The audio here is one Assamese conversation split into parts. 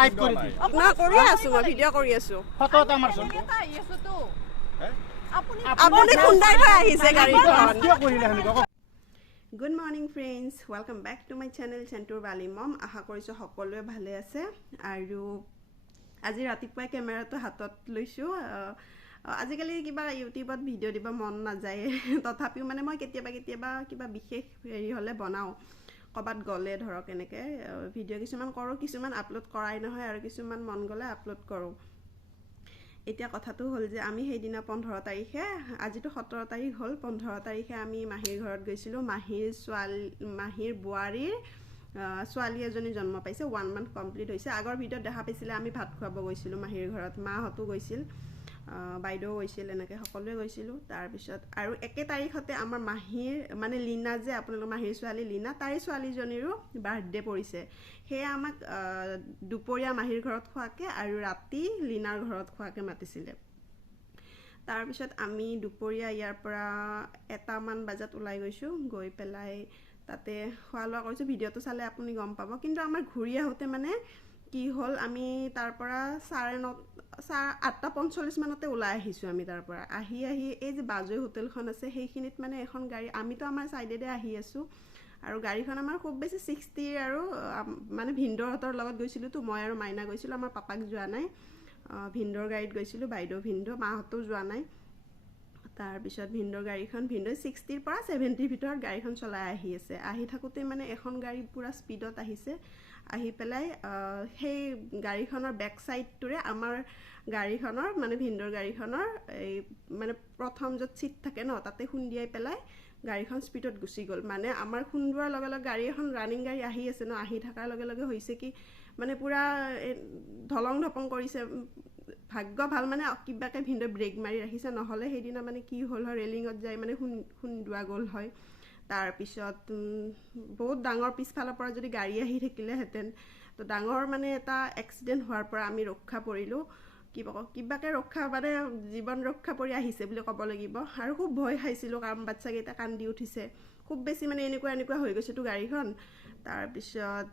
লাইভ কৰি দি না কৰি আছো মই ভিডিঅ' কৰি আছো ফটো এটা মাৰচোন আপুনি খুন্দাই থৈ আহিছে গাড়ীখন কিয় কৰিলে হেনেকুৱা good morning friends welcome back to my channel চেণ্টুৰ বালি মম আশা কৰিছোঁ সকলোৱে ভালে আছে আৰু আজি ৰাতিপুৱাই কেমেৰাটো হাতত লৈছোঁ আজিকালি কিবা ইউটিউবত ভিডিঅ' দিব মন নাযায় তথাপিও মানে মই কেতিয়াবা কিবা বিশেষ হেৰি হ'লে বনাওঁ ক'ৰবাত গ'লে ধৰক এনেকৈ ভিডিঅ' কিছুমান কৰোঁ কিছুমান আপলোড কৰাই নহয় আৰু কিছুমান মন গ'লে আপলোড কৰোঁ এতিয়া কথাটো হ'ল যে আমি সেইদিনা 15 তাৰিখে আজিতো 17 তাৰিখ হ'ল 15 তাৰিখে আমি মাহীৰ ঘৰত গৈছিলোঁ মাহীৰ বোৱাৰীৰ ছোৱালী এজনী জন্ম পাইছে 1 মান্থ কমপ্লিট হৈছে আগৰ ভিডিঅ'ত দেখা পাইছিলে আমি ভাত খুৱাব গৈছিলোঁ মাহীৰ ঘৰত মাহঁতো গৈছিল বাইদেউ গৈছিল এনেকৈ সকলোৱে গৈছিলোঁ তাৰপিছত আৰু একে তাৰিখতে আমাৰ মাহীৰ মানে লীনা যে আপোনালোকৰ মাহীৰ ছোৱালী লীনা তাইৰ ছোৱালীজনীৰো বাৰ্থডে পৰিছে সেয়া আমাক দুপৰীয়া মাহীৰ ঘৰত খোৱাকৈ আৰু ৰাতি লীনাৰ ঘৰত খোৱাকৈ মাতিছিলে তাৰপিছত আমি দুপৰীয়া ইয়াৰ পৰা 1 মান বজাত ওলাই গৈছোঁ গৈ পেলাই তাতে খোৱা লোৱা কৰিছোঁ ভিডিঅ'টো চালে আপুনি গম পাব কিন্তু আমাৰ ঘূৰি আহোঁতে মানে কি হ'ল আমি তাৰ পৰা 8:45 মানতে ওলাই আহিছোঁ আমি তাৰ পৰা আহি এই যে বাজৈ হোটেলখন আছে সেইখিনিত মানে এখন গাড়ী আমিতো আমাৰ ছাইডেৰে আহি আছোঁ আৰু গাড়ীখন আমাৰ খুব বেছি 60 আৰু মানে ভিনদেউহঁতৰ লগত গৈছিলোঁতো মই আৰু মাইনা গৈছিলোঁ আমাৰ পাপাক যোৱা নাই ভিনদেউৰ গাড়ীত গৈছিলোঁ বাইদেউ ভিনদেউ মাহঁতেও যোৱা নাই তাৰপিছত ভিনদেউৰ গাড়ীখন ভিনদেউ 60ৰ পৰা 70ৰ ভিতৰত গাড়ীখন চলাই আহি আছে আহি থাকোঁতে মানে এখন গাড়ী পূৰা স্পীডত আহিছে আহি পেলাই সেই গাড়ীখনৰ বেক চাইডটোৰে আমাৰ গাড়ীখনৰ মানে ভিনদেউৰ গাড়ীখনৰ এই মানে প্ৰথম য'ত চিট থাকে ন তাতে খুন্দিয়াই পেলাই গাড়ীখন স্পীডত গুচি গ'ল মানে আমাৰ খুন্দোৱাৰ লগে লগে গাড়ী এখন ৰানিং গাড়ী আহি আছে ন আহি থকাৰ লগে লগে হৈছে কি মানে পূৰা ধলং ধপং কৰিছে ভাগ্য ভাল মানে কিবাকৈ ভিনদেউ ব্ৰেক মাৰি ৰাখিছে নহ'লে সেইদিনা মানে কি হ'ল হয় ৰেলিঙত যাই মানে খুন্দোৱা গ'ল হয় তাৰপিছত বহুত ডাঙৰ পিছফালৰ পৰা যদি গাড়ী আহি থাকিলেহেঁতেন তো ডাঙৰ মানে এটা এক্সিডেণ্ট হোৱাৰ পৰা আমি ৰক্ষা পৰিলোঁ কিবাকৈ ৰক্ষা মানে জীৱন ৰক্ষা পৰি আহিছে বুলি ক'ব লাগিব আৰু খুব ভয় খাইছিলোঁ কাৰণ বাচ্চাকেইটা কান্দি উঠিছে খুব বেছি মানে এনেকুৱা হৈ গৈছেতো গাড়ীখন তাৰপিছত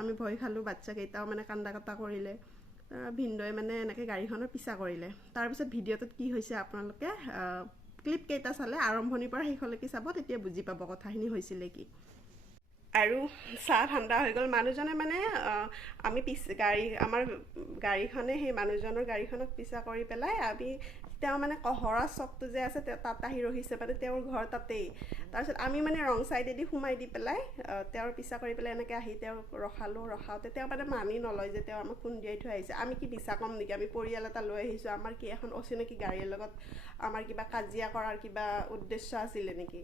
আমি ভয় খালোঁ বাচ্চাকেইটাও মানে কান্দা কটা কৰিলে ভিনদেউৱে মানে এনেকৈ গাড়ীখনৰ পিছা কৰিলে তাৰপিছত ভিডিঅ'টোত কি হৈছে আপোনালোকে ক্লিপ কেইটা চালে আৰম্ভণিৰ পৰা শেষলৈকে চাব তেতিয়া বুজি পাব কথাখিনি হৈছিলে কি আৰু চাহ ঠাণ্ডা হৈ গ'ল মানুহজনে মানে আমাৰ গাড়ীখনে সেই মানুহজনৰ গাড়ীখনক পিছা কৰি পেলাই তেওঁ মানে কহৰা চকটো যে আছে তাত আহি ৰহিছে মানে তেওঁৰ ঘৰ তাতেই তাৰপিছত আমি মানে ৰং চাইডেদি সোমাই দি পেলাই তেওঁৰ পিছা কৰি পেলাই এনেকৈ আহি তেওঁক ৰখাওঁতে তেওঁ মানে মানি নলয় যে তেওঁ আমাক খুন্দিয়াই থৈ আহিছে আমি কি মিছা ক'ম নেকি আমি পৰিয়াল এটা লৈ আহিছোঁ আমাৰ কি এখন অচিনাকি গাড়ীৰ লগত আমাৰ কিবা কাজিয়া কৰাৰ কিবা উদ্দেশ্য আছিলে নেকি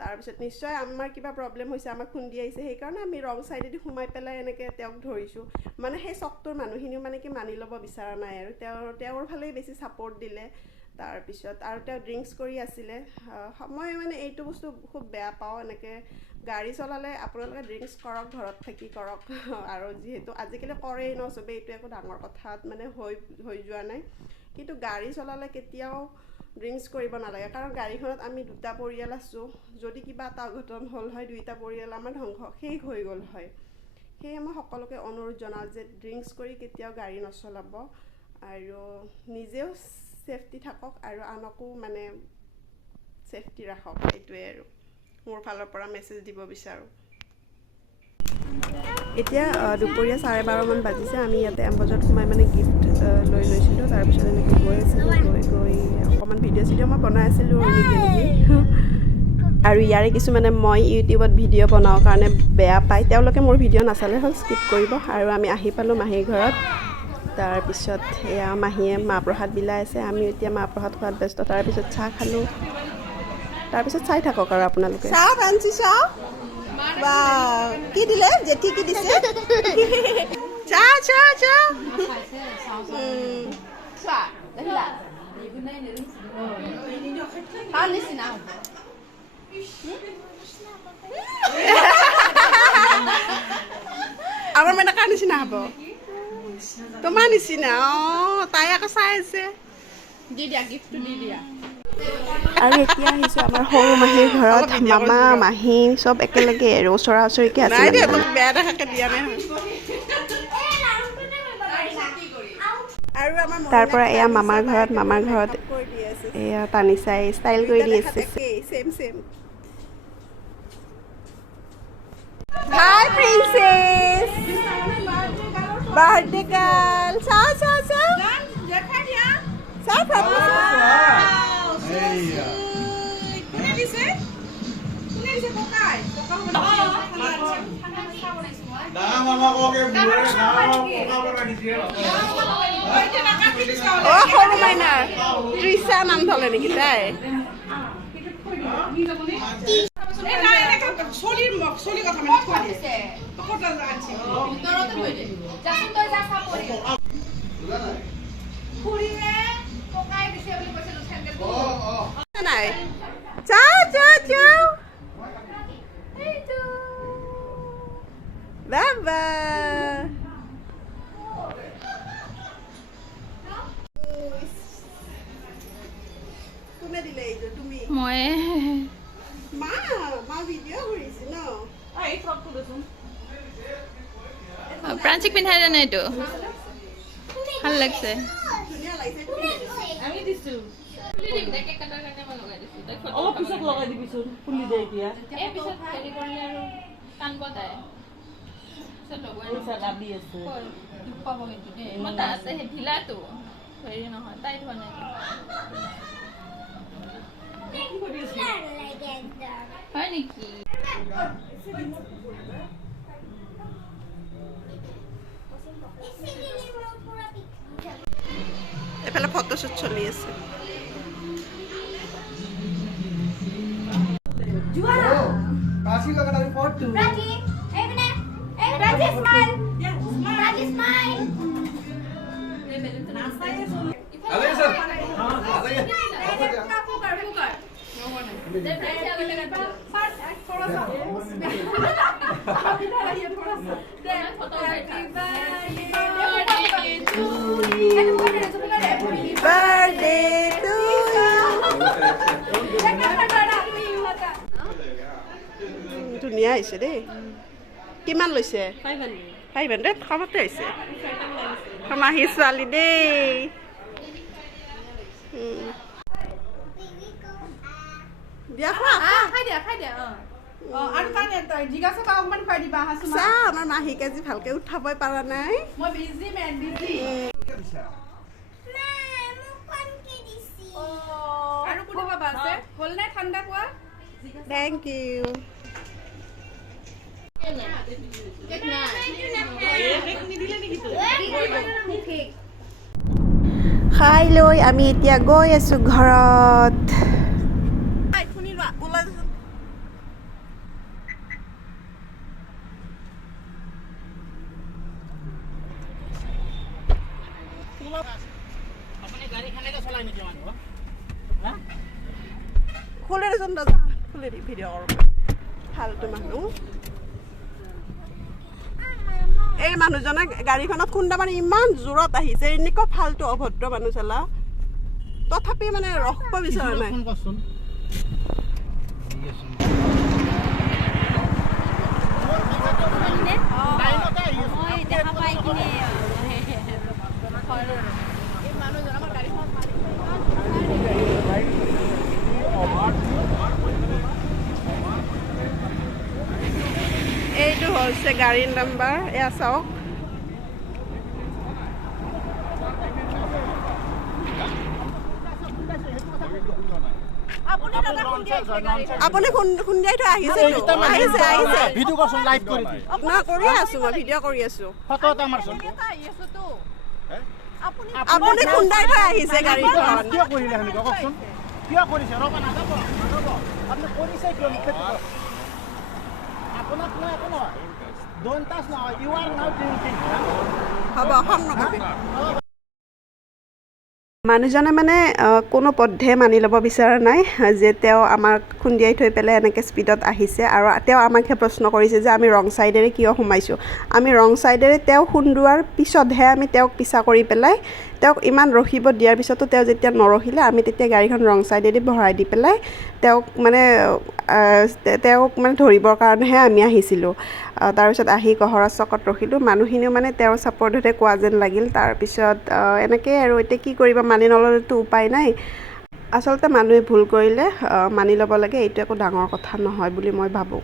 তাৰপিছত নিশ্চয় আমাৰ কিবা প্ৰব্লেম হৈছে আমাক খুন্দি আহিছে সেইকাৰণে আমি ৰং চাইডেদি সোমাই পেলাই এনেকৈ তেওঁক ধৰিছোঁ মানে সেই চকটোৰ মানুহখিনিও মানে কি মানি ল'ব বিচৰা নাই আৰু তেওঁৰ ফালেই বেছি ছাপৰ্ট দিলে তাৰপিছত আৰু তেওঁ ড্ৰিংকছ কৰি আছিলে মই মানে এইটো বস্তু খুব বেয়া পাওঁ এনেকৈ গাড়ী চলালে আপোনালোকে ড্ৰিংকছ কৰক ঘৰত থাকি কৰক আৰু যিহেতু আজিকালি কৰেই ন চবেই এইটো একো ডাঙৰ কথাত মানে হৈ যোৱা নাই কিন্তু গাড়ী চলালে কেতিয়াও ড্ৰিংকছ কৰিব নালাগে কাৰণ গাড়ীখনত আমি দুটা পৰিয়াল আছোঁ যদি কিবা এটা অঘটন হ'ল হয় দুইটা পৰিয়াল আমাৰ শেষ হৈ গ'ল হয় সেয়ে মই সকলোকে অনুৰোধ জনাওঁ যে ড্ৰিংকছ কৰি কেতিয়াও গাড়ী নচলাব আৰু নিজেও ছেফটি থাকক আৰু আনকো মানে ছেফটি ৰাখক এইটোৱে আৰু মোৰ ফালৰ পৰা মেছেজ দিব বিচাৰোঁ এতিয়া দুপৰীয়া 12:30 মান বাজিছে আমি ইয়াতে এম্বজাৰত সোমাই মানে গিফ্ট লৈ লৈছিলোঁ তাৰপিছত এনেকৈ গৈ আছিলোঁ গৈ অকণমান ভিডিঅ' মই বনাই আছিলোঁ আৰু ইয়াৰে কিছুমানে মই ইউটিউবত ভিডিঅ' বনাওঁ কাৰণে বেয়া পায় তেওঁলোকে মোৰ ভিডিঅ' নাচালে হ'ল স্কিপ কৰিব আৰু আমি আহি পালোঁ মাহীৰ ঘৰত তাৰপিছত এয়া মাহীয়ে মাহ প্ৰসাদ বিলাই আছে আমি এতিয়া মাহ প্ৰসাদ খোৱাত ব্যস্ত তাৰপিছত চাহ খালোঁ তাৰপিছত চাই থাকক আৰু আপোনালোকে চাহ ফেঞ্চি চাহ বা কি দিলে জেঠি কি দিছে আমাৰ মানে কাৰ নিচিনা হ'ব তোমাৰ নিচিনা তাই আকৌ চাই আছে দি দিয়া গিফ্টটো দি দিয়া আৰু এতিয়া আহিছোঁ আমাৰ সৰু মাহীৰ ঘৰত মামা মাহী চব একেলগে আৰু ওচৰা ওচৰিকৈ আছে বেয়া দেখাকৈ দিয়া নাই তাৰ পৰা এয়া মামাৰ ঘৰত এয়া টানি চাই ষ্টাইল কৰি দি আছে হাই প্ৰিন্সেছ বাৰ্থডে গাৰ্ল চাও সৰু মাইনা ত্ৰিশা নাম থলে নেকি তাই নাই বাবা কোনে দিলে এইটো তুমি মই মা ভিডিঅ' কৰিছে ন এই ফ্ৰকটো দেখোন প্ৰাঞ্চিক পিন্ধাই জানে এইটো ভাল লাগছে ধুনীয়া লাগিছে আমি দিছো অলপ পিছত লগাই দিবিচোন ফুলি দে এতিয়া পিছত হেৰি কৰিলে আৰু কান্দব তাই লাভি আছে দুখ পাব কিন্তু দেই মই তাত আছে সেই ঢিলাটো হেৰি নহয় তাই ধোৱা নাই হয় নেকি এফালে ফটোশ্বুট চলি আছে Kasih lo kena foto. Raji, Raji smile. Raji smile. Ada ya sir? Ada ya? birthday to ধুনীয়া হৈছে দেই কিমান লৈছে 500 কমতে হৈছে মাহী ছোৱালী দেই দিয়া খোৱা খাই দিয়া আৰু কানে তই জিগাছে কা অকমান খুৱাই দিবা হাসু চা আমাৰ মাহীক আজি ভালকে উঠাবই পাৰা নাই মই বিজি মেন বিজি আৰু কোনে বাবা আছে হল নাই ঠাণ্ডা কোৱা থেংক ইউ খাই লৈ আমি এতিয়া গৈ আছো ঘৰত খুলে দেচোন দাদা খুলে দি ভিডিঅ' কৰোঁ ফাল্টু মানুহ এই মানুহজনে গাড়ীখনত খুন্দা মানে ইমান জোৰত আহিছে এনেকুৱা ফাল্টু অভদ্ৰ মানুহ চালা তথাপি মানে ৰখিব বিচৰা নাই এইটো হৈছে গাড়ীৰ নাম্বাৰ এয়া চাওক আপুনি খুন্দিয়াই থৈ আহিছে ভিডিও কৰছন লাইভ কৰে দি না কৰি আছো মই ভিডিঅ' কৰি আছো ফটো এটা মাৰছন আপুনি খুন্দাই থৈ আহিছে গাড়ীখন কিয় কৰিলে হেনি কওকচোন কিয় কৰিছে ৰবা না যাব আপনি কৰিছে কিয় লিখে আপোনাক মই একো নহয় don't touch now you are now drinking হ'ব খং নকবি মানুহজনে মানে কোনো পধ্যে মানি ল'ব বিচৰা নাই যে তেওঁ আমাক খুন্দিয়াই থৈ পেলাই এনেকৈ স্পীডত আহিছে আৰু তেওঁ আমাকহে প্ৰশ্ন কৰিছে যে আমি ৰং ছাইডেৰে কিয় সোমাইছোঁ। আমি ৰং ছাইডেৰে তেওঁক খুন্দোৱাৰ পিছতহে আমি তেওঁক পিছা কৰি পেলাই তেওঁক ইমান ৰখিব দিয়াৰ পিছতো তেওঁ যেতিয়া নৰখিলে আমি তেতিয়া গাড়ীখন ৰং ছাইডেদি ভৰাই দি পেলাই তেওঁক মানে ধৰিবৰ কাৰণেহে আমি আহিছিলোঁ। তাৰপিছত আহি কহৰা চকত ৰখিলোঁ। মানুহখিনিও মানে তেওঁৰ ছাপৰ্টতে কোৱা যেন লাগিল। তাৰপিছত এনেকৈ আৰু এতিয়া কি কৰিব, মানি নল'লেতো উপায় নাই। আচলতে মানুহে ভুল কৰিলে মানি ল'ব লাগে, এইটো একো ডাঙৰ কথা নহয় বুলি মই ভাবোঁ।